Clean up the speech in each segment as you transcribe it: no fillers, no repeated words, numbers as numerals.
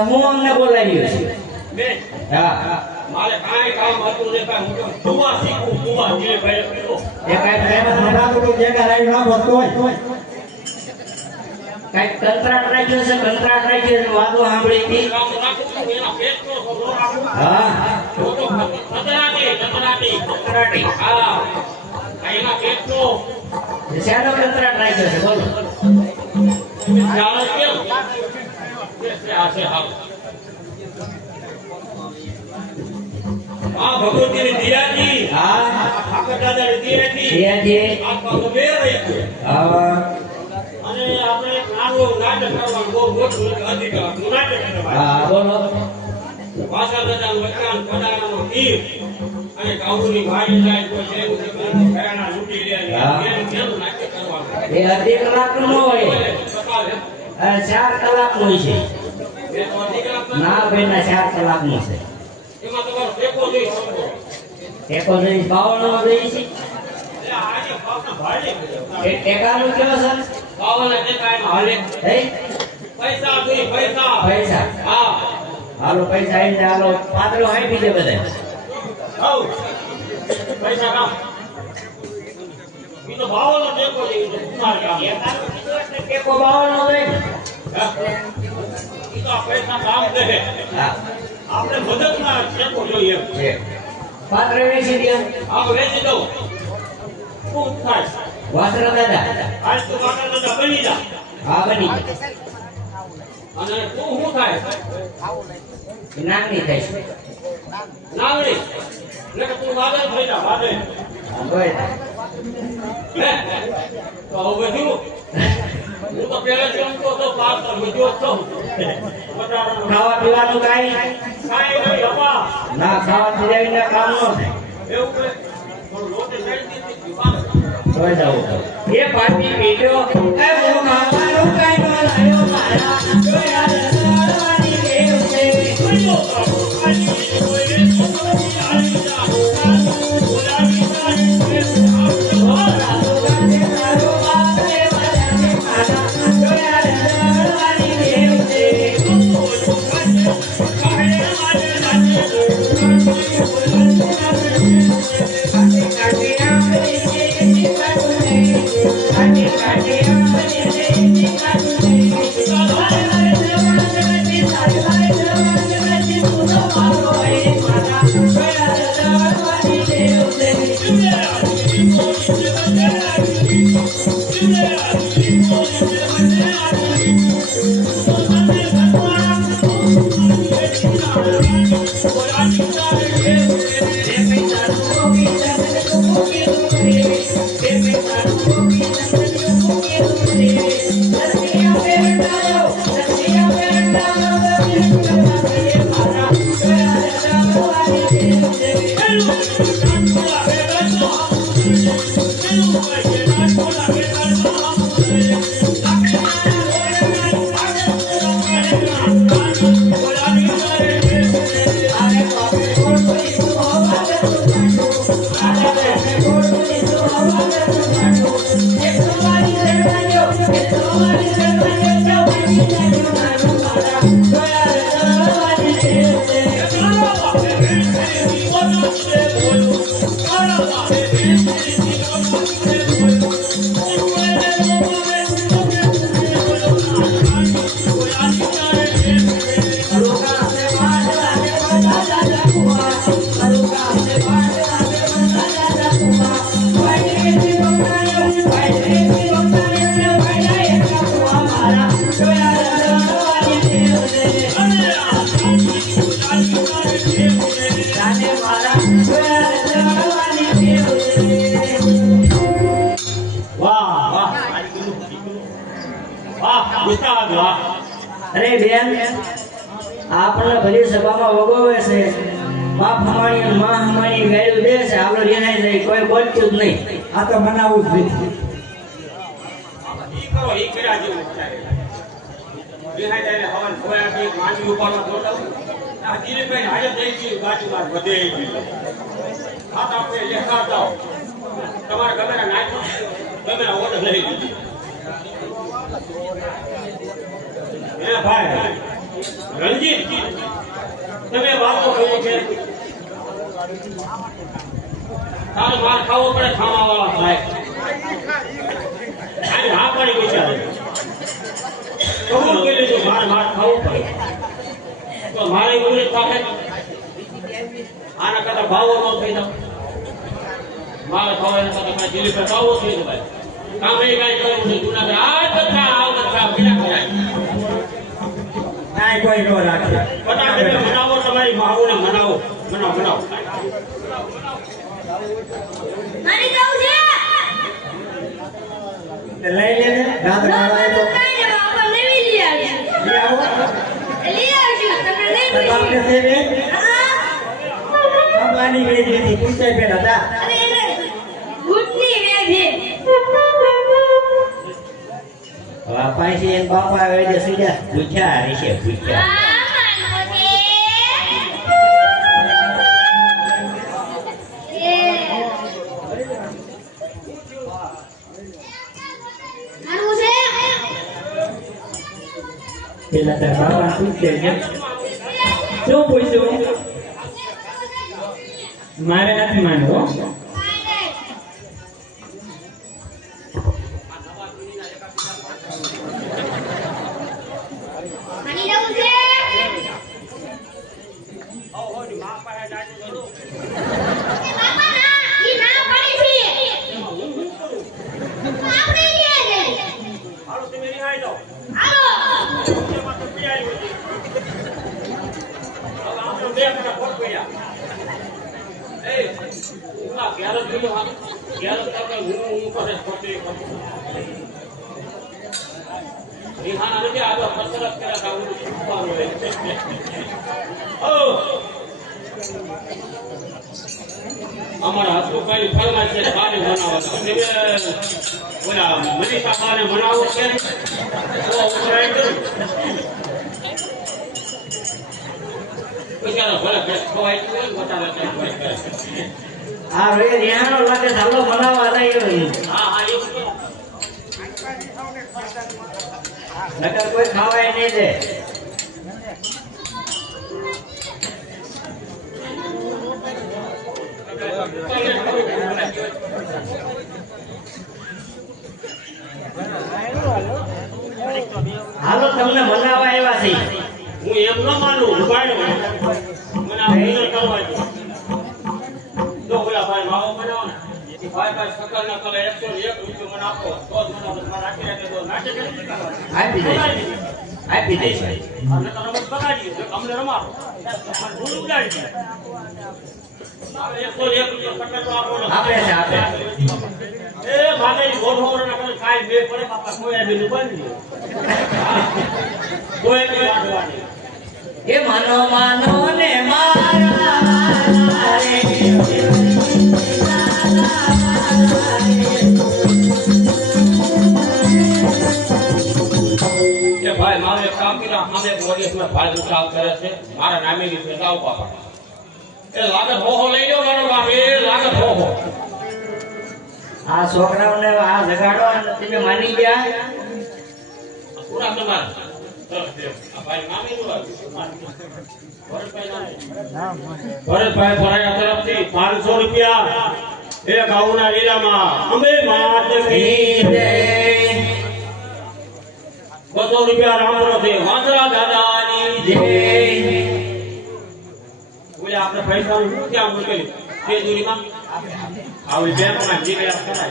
હું અમને બોલાવ્યો છું હા મારે કાઈ કામ હતું ને કાઈ હું દુવા શીખું દુવા જે ભાઈ કર્યો એ કાઈ પ્રેમ મોટા તો જે કરાય ના બોલતો હોય કાઈ કંત્રાટ રાખ્યો છે કંત્રાટ રાખ્યો છે વાતો સાંભળી હતી કામ રાખું એના પેટનો ખબર રાખું હા તો કંત્રાટી હા એના પેટનો શાનો કંત્રાટ રાખ્યો છે બોલો ચાલે કેમ કે આ છે હા આ ભગવતીની દિયાજી હા ઠાકર દાદાની દિયાજી દિયાજી આ તો બે રહી છે હા અને આપણે નાનું નાટક કરવાનું બહુ મોટું અધિકાર નાટક કરવાનું હા બોલો ભાષા દાદાનું વચન પડારાનો ગીર અને ગાઉની ભાઈ જાય તો જેવું ઘરાણા લૂટી લે એનું નાટક કરવાનું એ અડધી કલાકનું ન હોય 4 કલાકનું છે ના બેના 4 કલાકનું છે એમાં તમારો ટેકો જોઈ શકો ટેકો જોઈ બાવનો જોઈ છે આજે ભાવના ભાડે એ ટેકાનું કેવો સર ભાવના ટેકા એમાં હાલે હે પૈસા જોઈ પૈસા પૈસા હા હાલો પૈસા આવીને હાલો પાત્રો હાઈ દે બધા આવ પૈસા કામ ઈ તો ભાવનો ટેકો જોઈ છે કુમાર કામ ટેકો બાવનો હોય ઈ તો પૈસા કામ દે હા આપણે મદદમાં ટેકો જોઈએ છે પાત્ર વેચી દે આપ વેચી દો ખૂબ થાય વાસરા દાદા આજ તો વાકા દાદા બની જા હા બની અને તું શું થાય નાની થઈ છે નાવડી એટલે તું વાદળ થઈ જા વાદળ હોય હે તો હવે જો હું તો પહેલા જેમ તો પાસ તો છું ખાવા પીવાનું કાઈ કાઈ નહીં હવા ના ખાવા પીવાના કામ ન થાય એવું કે થોડું લોટે સાઈડ દીધી પાસ જોઈ જાવ એ પાર્ટી પીડ્યો એ હું ખાવાનું કાઈ ન લાયો મારા જોયા રસવાની કેવ છે કોઈ Yeah. અરે બેન આપણને ભલી સભામાં વગોવે છે બાપ હમાણી માં હમાણી ગાયું દે છે આપણો રેનાઈ જાય કોઈ બોલતું જ નહીં. આ તો મનાવું જ નથી. ઈ કરો ઈ કર્યા જેવું થાય દેખાય જાય હવન ખોયા કે માંડી ઉપાડવા દોડો આ દિલીપભાઈ હાજર થઈ ગઈ બાજુમાં વધે ગઈ આ તો આપણે લેખા જાઓ તમારા ગમેના નાખો ગમેના ઓર્ડર લઈ લીધી એ ભાઈ રણજીત તમે વાતો કહો છે તારે માર ખાવો પડે ખાવા વાળા ભાઈ આજે હા પડી ગઈ છે કબૂલ કરી લીધું માર ખાવું પડે તો મારે મુરે પાસે આના કરતા ભાવો ન થઈ જાવ મારે ખાવાના કરતા મારે દિલ્હી પર ભાવો થઈ જાય ભાઈ કામ એ કાંઈ કરવું છે જુનાગઢ આ બધા આવ બધા બીજા કરાય કાંઈ કોઈ ન રાખે. બધા તમે મનાવો તમારી માહોને મનાવો મનાવો મારી જાવ છે એટલે લઈ લે ને દાંત કાઢવા તો કાઈ ને બાપા લેવી લઈ આવી લઈ આવો. લઈ આવજો તમે લઈ તો બાપને છે બે હા બાપાની ગઈ હતી પૂછે પેલા દા અરે એને ઘૂંટની વેધી બાપા છે એમ બાપા આવે છે સીધા પૂછ્યા રહેશે પૂછ્યા. પેલા તાર બાપા પૂછે છે શું પૂછ્યું મારે નથી માનવું. અમારા હસમુખભાઈ ફરમાઈશ છે પાણી બનાવવા તમે ઓલા મનીષા બાને બનાવો છે તો ઉતરાય કરું બિચારા ભલે ભેસ ખવાય તો બતાવે કે આ રે રિહાણો લાગે ચાલો બનાવવા લઈ હા એવું તો નકર કોઈ ખાવાય નહીં દે. હાલો તમને મનાવા આવ્યા છે. હું એમ ન માનું ભાઈ મને આ વિનર કરવા દો જો ઓલા ભાઈ માવો બનાવો ને એ ભાઈ ભાઈ સકલ ના કલે 101 રૂપિયા મને આપો તો જ મને બસ રાખી રાખે તો નાટક કરી આપી દે આપી દે સાહેબ. અમને તો રમત બગાડી છે અમને રમાડો મને ભૂલ ઉડાડી છે આપણે 101 રૂપિયા સકલ તો આપો આપે છે આપે. એ ભાઈ ગોળ હોર ના કરે કાઈ બે પડે બાપા કોઈ બી બંધ કોઈ બી વાડવાની એ માનો માનો ને મારા રે એ ભાઈ મારે કામ કર્યા અમે ઓડિયન્સમાં ભાઈ કામ કરે છે મારા નામે ની ફેલાવ બાપા એ લાગત હોહો લઈ લો મારો બાપ એ લાગત હોહો આ છોકરાઓને આ જગાડો અને તમે માની ગયા. પૂરા તમાર આ ભાઈ નામે નું ભરતભાઈ પરાયા તરફથી 500 રૂપિયા એ ગાઉના લીલામાં અમે માત કી જય 200 રૂપિયા રામનો છે વાંદરા દાદાની જય બોલે આપણે પૈસા શું ક્યાં મૂકેલું તે દૂરીમાં આવી બેંકમાં જીવે આપતા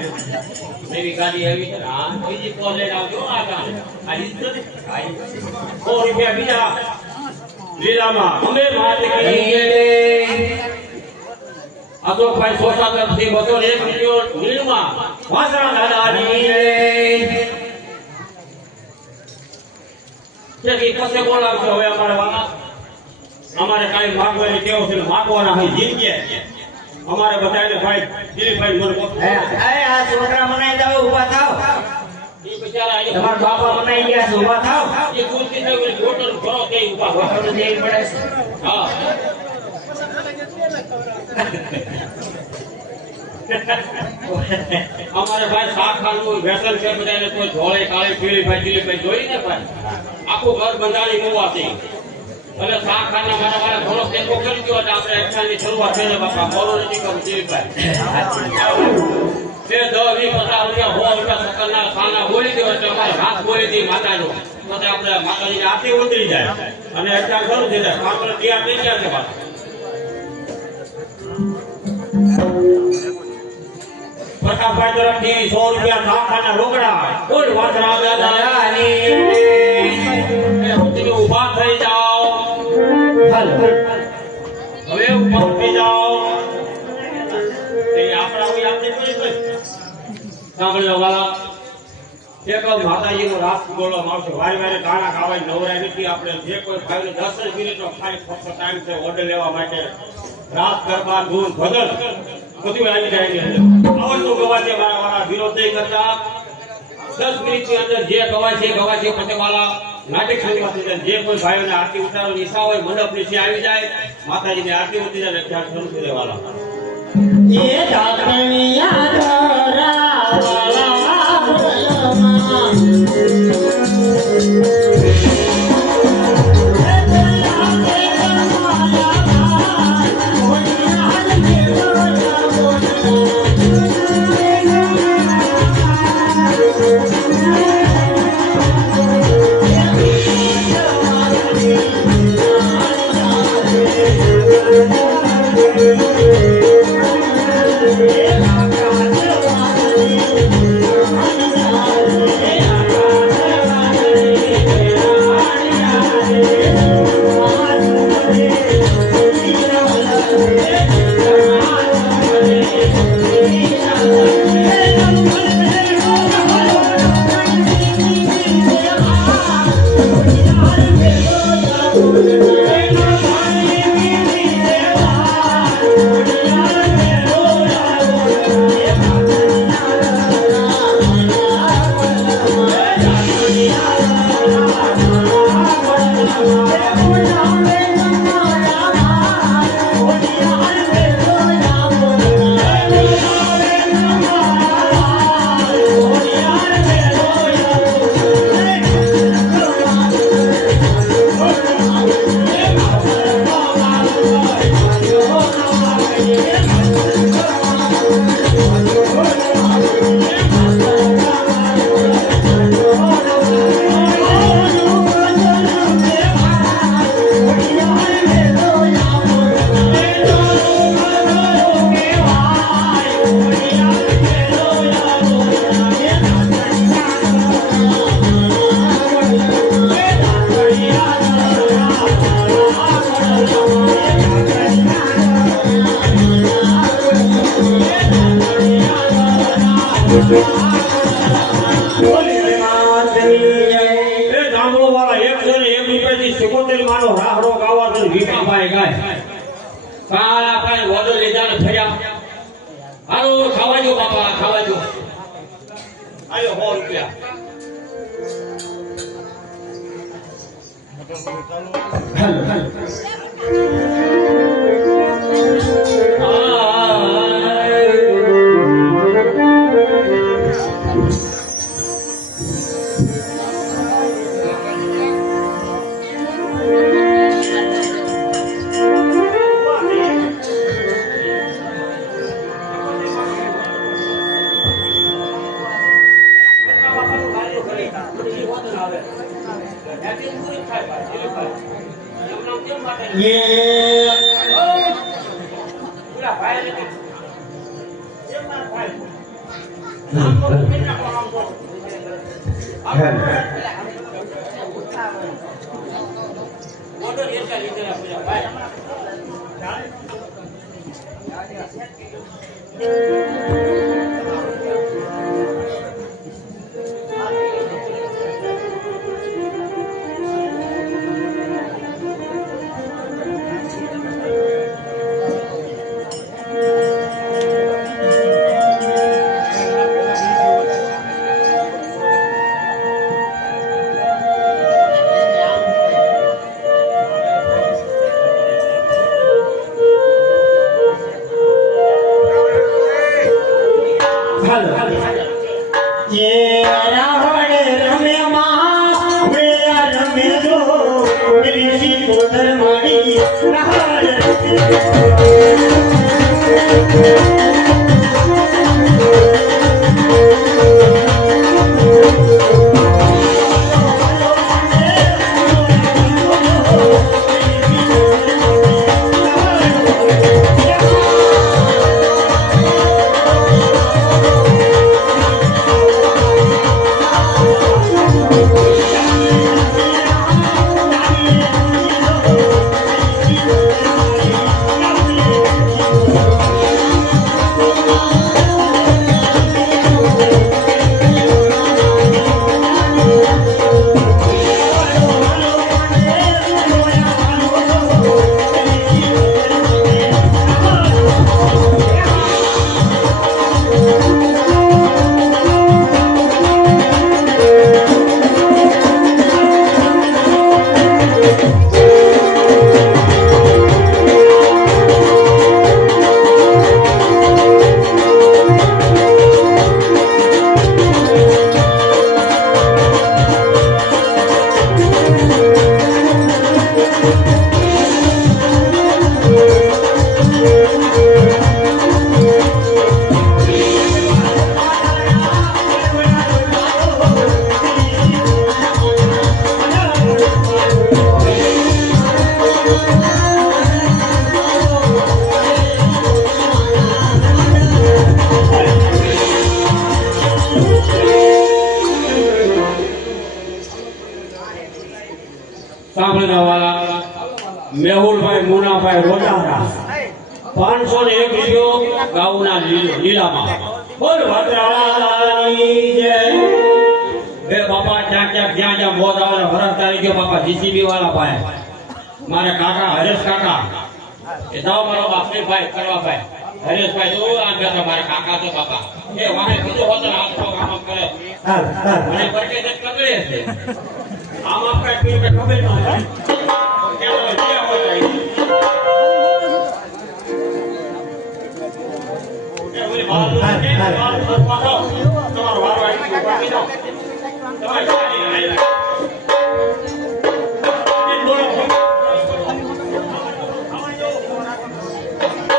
નવી ગાડી આવી છે હા બીજી કોલ લઈને આવજો આ કામ આ નથી 100 રૂપિયા બીજા લીલામાં અમે માત કી જય અશોકભાઈ સોસા તરફથી 201 રૂપિયો નીલમાં વાંદરા દાદાની જય કે પછી બોલાવશો હવે અમારે વાલા અમારે કાંઈ માગવાની કેવું છે માગવાના હોય જિંદગી અમારે બધાને ભાઈ દિલીપભાઈ મને આ છોકરા મનાઈ જાવ ઊભા થાવ એ બિચારા તમારા બાપા મનાઈ ગયા છે ઊભા થાવ એ કુર્સી થઈ ગઈ હોટલ ઘરો થઈ ઉભા હોટલ દેવી પડે છે હા અમારે ભાઈ શાકભાજી વ્યસન છે બધાને કોઈ ધોળે કાળે પીળી ભાઈ દિલીપભાઈ જોઈ ને ભાઈ આખું ઘર બંધાણી મોવાથી એટલે શાકભાજી મારા ઘણો ટેકો કરી ગયો એટલે આપણે એક્શનની શરૂઆત થઈ ને બાપા મોરો નથી કરું દિલીપભાઈ તે 10 20 50 રૂપિયા 100 રૂપિયા સકરના ખાના બોલી ગયો એટલે અમારે હાથ બોલી દી માતાનો તો આપણે માતાજીની આરતી ઉતરી જાય અને એટલા શરૂ થઈ જાય આપણે તૈયાર થઈ ગયા છે બાપા પ્રતાપભાઈ તરફથી 100 રૂપિયા શાકભાજીના રોકડા કોઈ વાત ના દાદા અને ઉભા થઈ જાઓ હવે ઉભા થઈ જાઓ એ આપણા કોઈ આપને કોઈ સાંભળજો વાલા એક માતાજીનો રાસ બોલવામાં આવશે વારે વારે ગાણા ગાવાય નવરાય નથી આપણે જે કોઈ ભાઈને 10 મિનિટનો ખાલી ફક્ત ટાઈમ છે ઓર્ડર લેવા માટે રાસ ગરબા ધૂન ભજન બધું આવી જાય છે આવડતું ગવા છે મારા વાળા વિરોધ નહીં કરતા 10 મિનિટની અંદર જે ગવા છે પછી વાળા નાટક શરૂઆત જે કોઈ ભાઈઓને આરતી ઉતારવાની ઈચ્છા હોય મંડપ નીચે આવી જાય માતાજીની આરતી ઉતરી જાય ત્યાં શરૂ થઈ જાય વાલા એ દાતણિયા ધરાવાલા ભોળમાં જી કોટર મારી નહાર સાંભળવા વાળા મેહુલભાઈ મુનાભાઈ રોજારા 501 રૂપિયો ગાઉના લીલામાં બોલ ભદ્રાળાની જય બે બાપા જ્યાં મોજ આવે વરસ તારીખે બાપા જીસીબી વાળા ભાઈ મારે કાકા હરેશ કાકા એ જાઓ મારો બાપને ભાઈ કરવા ભાઈ હરેશભાઈ જો આ બેઠા મારા કાકા તો બાપા એ વાહે કીધું હોત ને હાથ પગ આમ કરે મને પરકે જ કગડે છે આમ આપણે પીર કે ખબર ન હોય કેવો જે હોય એ ઓલી બાલ કે બાલ પાછો તમારો